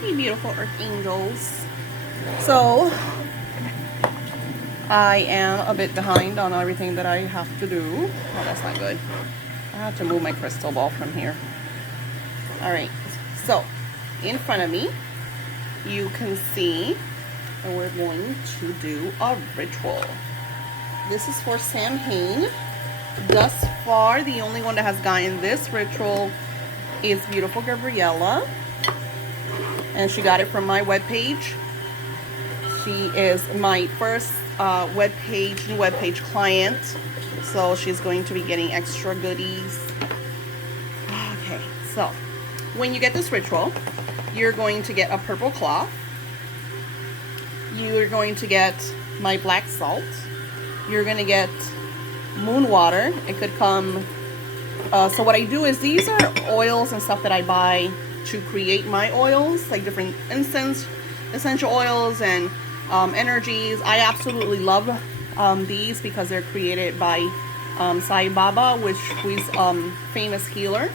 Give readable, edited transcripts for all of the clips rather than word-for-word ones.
Hey, beautiful earth angels. So, I am a bit behind on everything that I have to do. Oh, that's not good. I have to move my crystal ball from here. Alright, so in front of me, you can see that we're going to do a ritual. This is for Samhain. Thus far, the only one that has gotten this ritual is beautiful Gabriella. And she got it from my webpage. She is my first new webpage client. So she's going to be getting extra goodies. Okay, so when you get this ritual, you're going to get a purple cloth. You're going to get my black salt. You're going to get moon water. It could come, so what I do is these are oils and stuff that I buy to create my oils, like different essential oils and energies. I absolutely love these because they're created by Sai Baba, which is famous healer,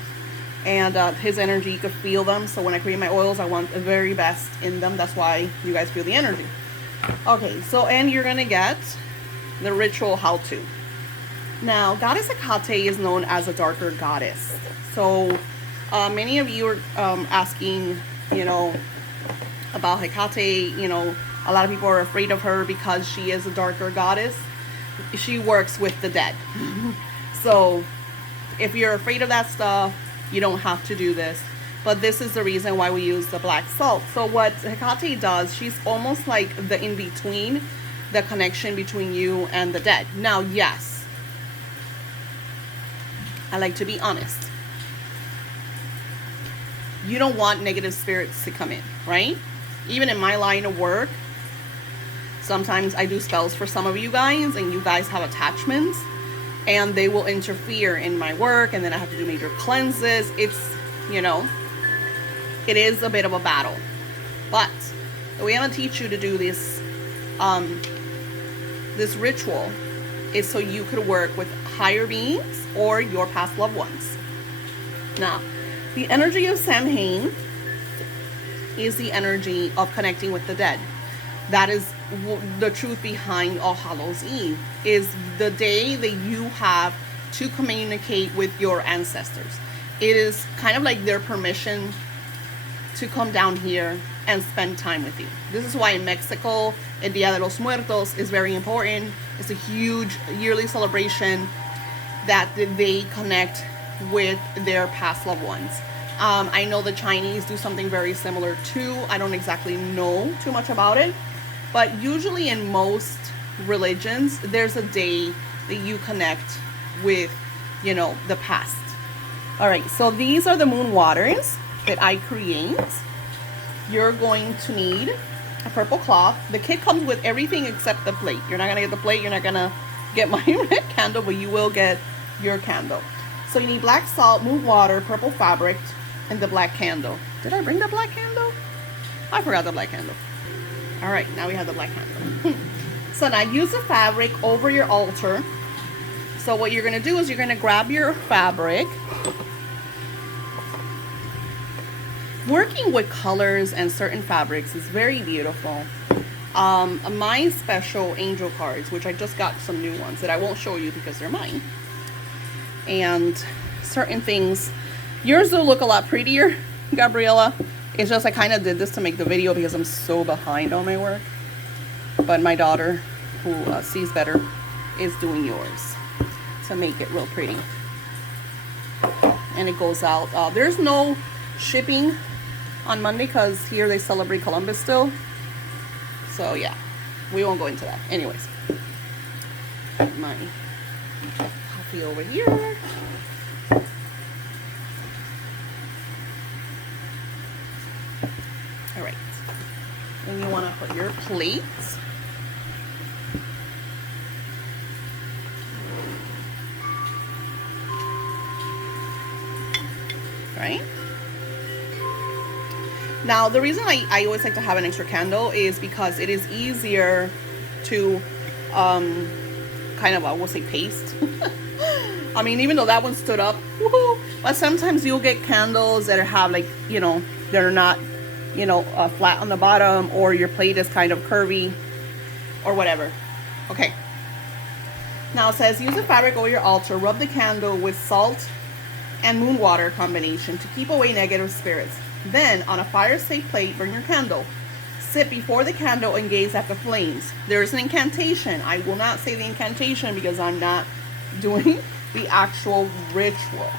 and his energy, you could feel them. So when I create my oils, I want the very best in them. That's why you guys feel the energy. Okay, so and you're gonna get the ritual how-to. Now, Goddess Hecate is known as a darker goddess. So many of you are asking, about Hecate. A lot of people are afraid of her because she is a darker goddess. She works with the dead. So if you're afraid of that stuff, you don't have to do this. But this is the reason why we use the black salt. So what Hecate does, she's almost like the in-between, the connection between you and the dead. Now, yes, I like to be honest. You don't want negative spirits to come in, right? Even in my line of work, sometimes I do spells for some of you guys, and you guys have attachments, and they will interfere in my work, and then I have to do major cleanses. It's, it is a bit of a battle. But the way I'm going to teach you to do this, this ritual is so you could work with higher beings or your past loved ones. Now, the energy of Samhain is the energy of connecting with the dead. That is the truth behind All Hallows Eve, is the day that you have to communicate with your ancestors. It is kind of like their permission to come down here and spend time with you. This is why in Mexico, El Dia de los Muertos is very important. It's a huge yearly celebration that they connect with their past loved ones. I know the Chinese do something very similar too. I don't exactly know too much about it, but usually in most religions, there's a day that you connect with, the past. All right, so these are the moon waters that I create. You're going to need a purple cloth. The kit comes with everything except the plate. You're not gonna get the plate. You're not gonna get my red candle, but you will get your candle. So you need black salt, moon water, purple fabric, and the black candle. Did I bring the black candle? I forgot the black candle. All right, now we have the black candle. So now use the fabric over your altar. So what you're gonna do is you're gonna grab your fabric. Working with colors and certain fabrics is very beautiful. My special angel cards, which I just got some new ones that I won't show you because they're mine. And certain things, yours will look a lot prettier, Gabriella. It's just I kind of did this to make the video because I'm so behind on my work. But my daughter, who sees better, is doing yours to make it real pretty. And it goes out. There's no shipping on Monday because here they celebrate Columbus still. So yeah, we won't go into that. Anyways, my coffee over here. All right, and you want to put your plates. Right? Now, the reason I always like to have an extra candle is because it is easier to kind of, I will say, paste. I mean, even though that one stood up, woohoo, but sometimes you'll get candles that have, like, that are not you know, flat on the bottom, or your plate is kind of curvy or whatever. Okay. Now it says, use a fabric over your altar, rub the candle with salt and moon water combination to keep away negative spirits. Then, on a fire-safe plate, burn your candle. Sit before the candle and gaze at the flames. There is an incantation. I will not say the incantation because I'm not doing the actual ritual.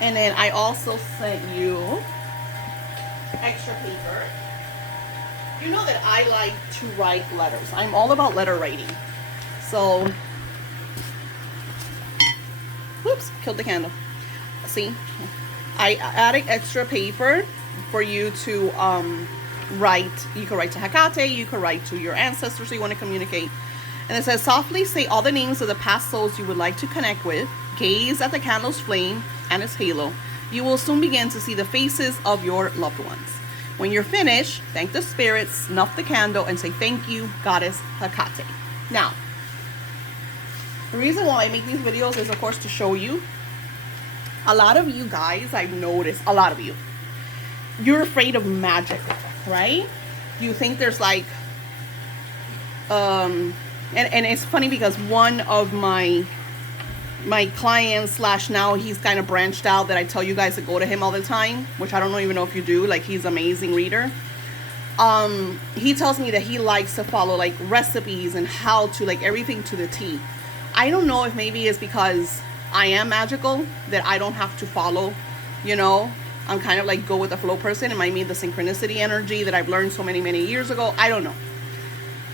And then I also sent you extra paper. You know that I like to write letters. I'm all about letter writing. So, whoops, killed the candle. See, I added extra paper for you to write. You can write to Hecate, you can write to your ancestors you want to communicate. And it says, softly say all the names of the past souls you would like to connect with. Gaze at the candle's flame and its halo. You will soon begin to see the faces of your loved ones. When you're finished, thank the spirits, snuff the candle, and say thank you, Goddess Hecate. Now, the reason why I make these videos is, of course, to show you. A lot of you guys, I've noticed, a lot of you, you're afraid of magic, right? You think there's like, and it's funny because one of my clients slash now he's kind of branched out that I tell you guys to go to him all the time, which I don't even know if you do, like he's an amazing reader. He tells me that he likes to follow like recipes and how to, like, everything to the T. I don't know if maybe it's because I am magical that I don't have to follow, you know. I'm kind of like go with the flow person. It might mean the synchronicity energy that I've learned so many years ago. I don't know.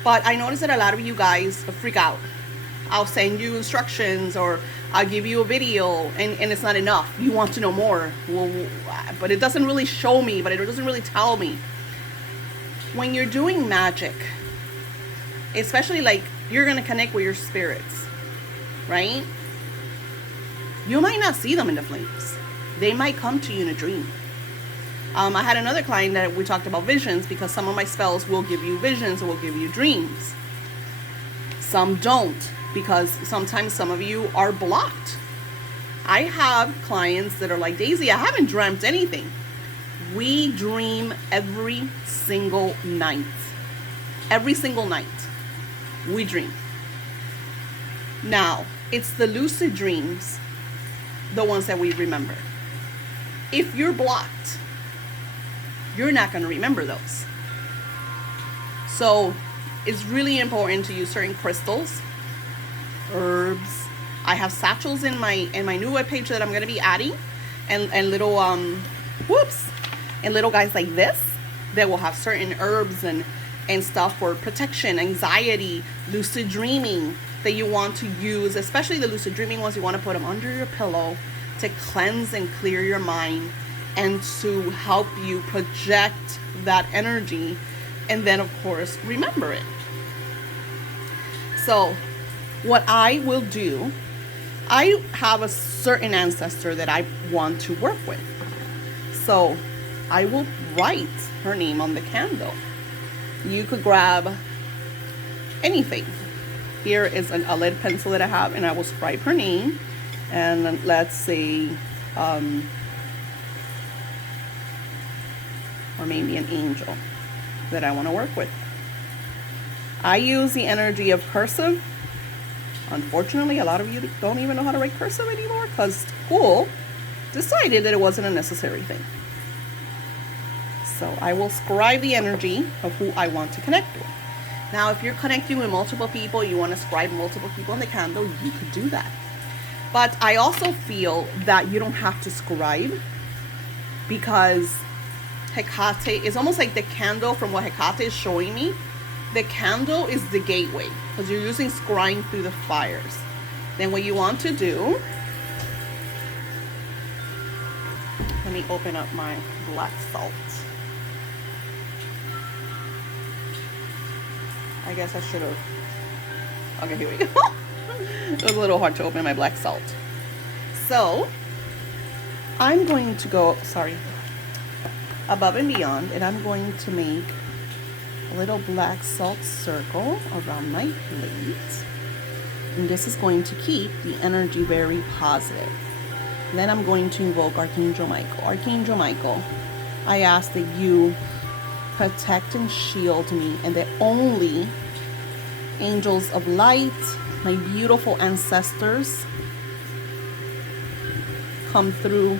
But I noticed that a lot of you guys freak out. I'll send you instructions or I'll give you a video and it's not enough. You want to know more. Well, but it doesn't really show me, but it doesn't really tell me. When you're doing magic, especially like you're going to connect with your spirits, right? You might not see them in the flames. They might come to you in a dream. I had another client that we talked about visions, because some of my spells will give you visions or will give you dreams. Some don't, because sometimes some of you are blocked. I have clients that are like, Daisy, I haven't dreamt anything. We dream every single night. Every single night. We dream. Now, it's the lucid dreams, the ones that we remember. If you're blocked, you're not going to remember those. So it's really important to use certain crystals, herbs. I have satchels in my new webpage that I'm going to be adding, and little and little guys like this that will have certain herbs and stuff for protection, anxiety, lucid dreaming that you want to use, especially the lucid dreaming ones. You want to put them under your pillow to cleanse and clear your mind and to help you project that energy, and then of course remember it. So what I will do, I have a certain ancestor that I want to work with, so I will write her name on the candle. You could grab anything. Here is a lead pencil that I have, and I will scribe her name. And let's say, or maybe an angel that I want to work with. I use the energy of cursive. Unfortunately, a lot of you don't even know how to write cursive anymore because school decided that it wasn't a necessary thing. So I will scribe the energy of who I want to connect with. Now, if you're connecting with multiple people, you want to scribe multiple people on the candle, you could do that. But I also feel that you don't have to scribe, because Hecate is almost like the candle. From what Hecate is showing me, the candle is the gateway, because you're using scrying through the fires. Then what you want to do, let me open up my black salt. I guess I should have, okay, here we go. It was a little hard to open my black salt. So I'm going to go, above and beyond, and I'm going to make a little black salt circle around my plate. And this is going to keep the energy very positive. Then I'm going to invoke Archangel Michael. Archangel Michael, I ask that you protect and shield me, and that only angels of light, my beautiful ancestors, come through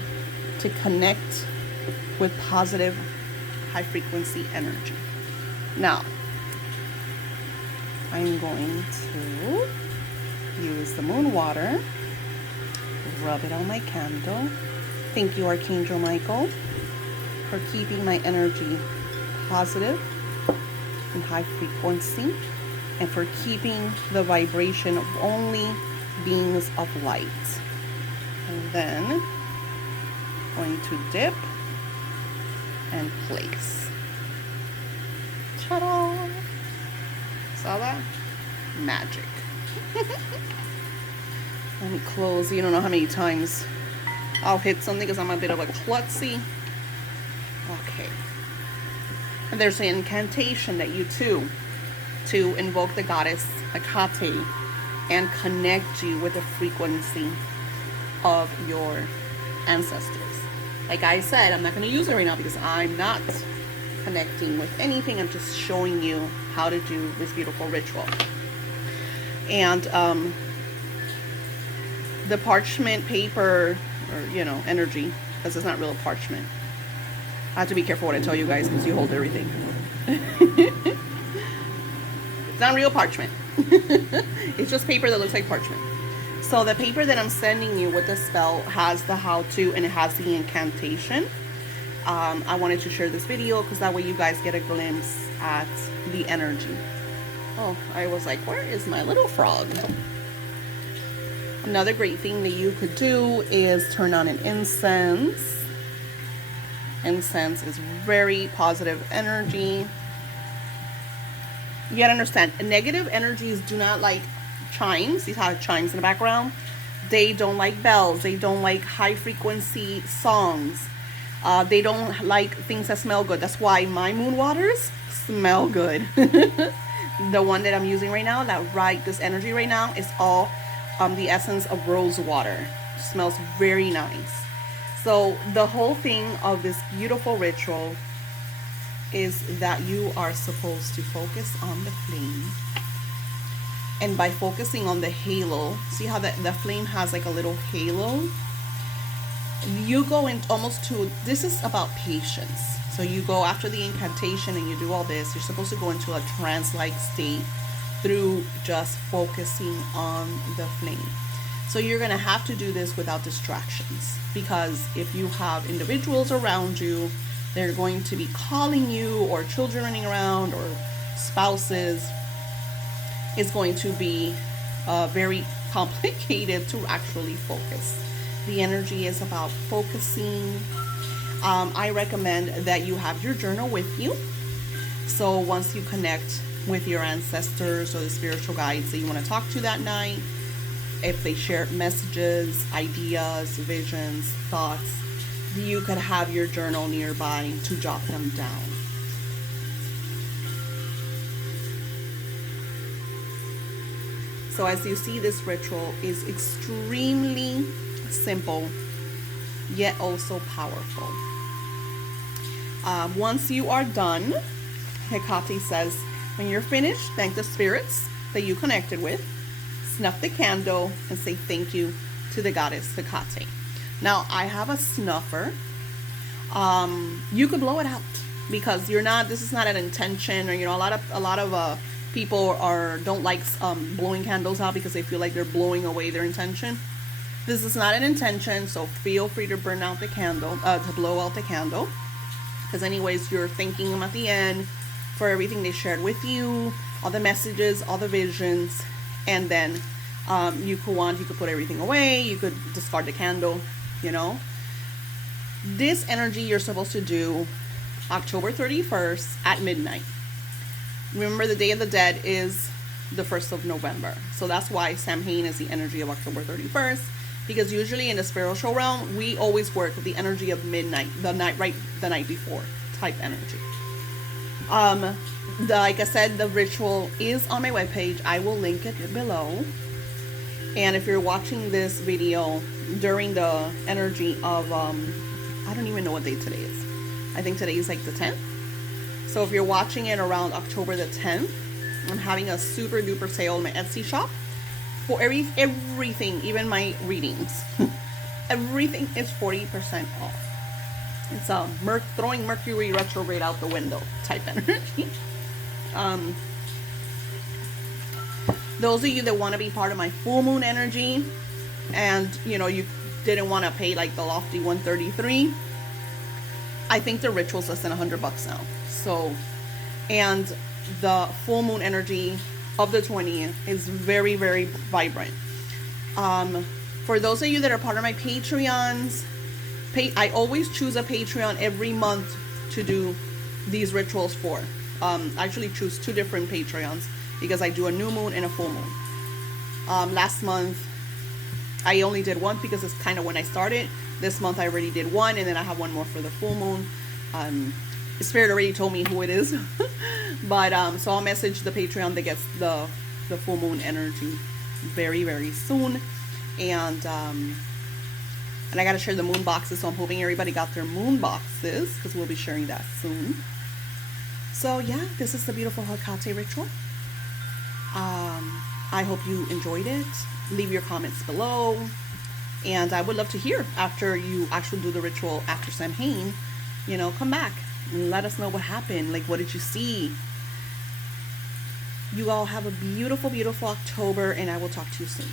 to connect with positive high frequency energy. Now, I'm going to use the moon water, rub it on my candle. Thank you, Archangel Michael, for keeping my energy positive and high frequency, and for keeping the vibration of only beings of light. And then going to dip and place. Ta-da! Saw that? Magic. Let me close. You don't know how many times I'll hit something because I'm a bit of a klutzy. Okay. And there's an incantation that you too, to invoke the goddess Hecate and connect you with the frequency of your ancestors. Like I said, I'm not going to use it right now because I'm not connecting with anything. I'm just showing you how to do this beautiful ritual. And the parchment paper, or energy, because it's not real parchment. I have to be careful what I tell you guys because you hold everything. It's not real parchment. It's just paper that looks like parchment. So the paper that I'm sending you with the spell has the how-to and it has the incantation. I wanted to share this video because that way you guys get a glimpse at the energy. Oh, I was like, where is my little frog? Another great thing that you could do is turn on an incense. Incense is very positive energy. You gotta understand, negative energies do not like chimes. These have chimes in the background. They don't like bells. They don't like high frequency songs. They don't like things that smell good. That's why my moon waters smell good. The one that I'm using right now, this energy right now, is all the essence of rose water. It smells very nice. So the whole thing of this beautiful ritual is that you are supposed to focus on the flame. And by focusing on the halo, see how the flame has like a little halo? You go in almost to, this is about patience. So you go after the incantation and you do all this, you're supposed to go into a trance-like state through just focusing on the flame. So you're going to have to do this without distractions, because if you have individuals around you, they're going to be calling you, or children running around, or spouses. It's going to be very complicated to actually focus. The energy is about focusing. I recommend that you have your journal with you. So once you connect with your ancestors or the spiritual guides that you want to talk to that night, if they share messages, ideas, visions, thoughts, you could have your journal nearby to jot them down. So as you see, this ritual is extremely simple, yet also powerful. Once you are done, Hecate says, when you're finished, thank the spirits that you connected with, snuff the candle, and say thank you to the goddess Hecate. Now, I have a snuffer. You could blow it out, because this is not an intention, or a lot of people don't like blowing candles out because they feel like they're blowing away their intention. This is not an intention, so feel free to burn out the candle, to blow out the candle, because anyways, you're thanking them at the end for everything they shared with you, all the messages, all the visions, and then you could put everything away, you could discard the candle, This energy you're supposed to do October 31st at midnight. Remember, the Day of the Dead is the 1st of November. So that's why Samhain is the energy of October 31st. Because usually in the spiritual realm, we always work with the energy of midnight, the night before type energy. Like I said, the ritual is on my webpage. I will link it below. And if you're watching this video during the energy of, I don't even know what day today is. I think today is like the 10th. So if you're watching it around October the 10th, I'm having a super duper sale on my Etsy shop for everything, even my readings. Everything is 40% off. It's throwing Mercury retrograde out the window type energy. Those of you that want to be part of my full moon energy, and you know, you didn't want to pay like the lofty 133, I think the ritual's less than $100 now. So, and the full moon energy of the 20th is very, very vibrant. For those of you that are part of my Patreons, I always choose a Patreon every month to do these rituals for. I actually choose 2 different Patreons because I do a new moon and a full moon. Last month I only did one because it's kind of when I started. This month I already did one, and then I have one more for the full moon. Spirit already told me who it is. But so I'll message the Patreon that gets the full moon energy very, very soon. And I gotta share the moon boxes, so I'm hoping everybody got their moon boxes because we'll be sharing that soon. So yeah, this is the beautiful hecate ritual. I hope you enjoyed it. Leave your comments below, and I would love to hear after you actually do the ritual after Samhain. You know, come back and let us know what happened. Like, what did you see? You all have a beautiful, beautiful October, and I will talk to you soon.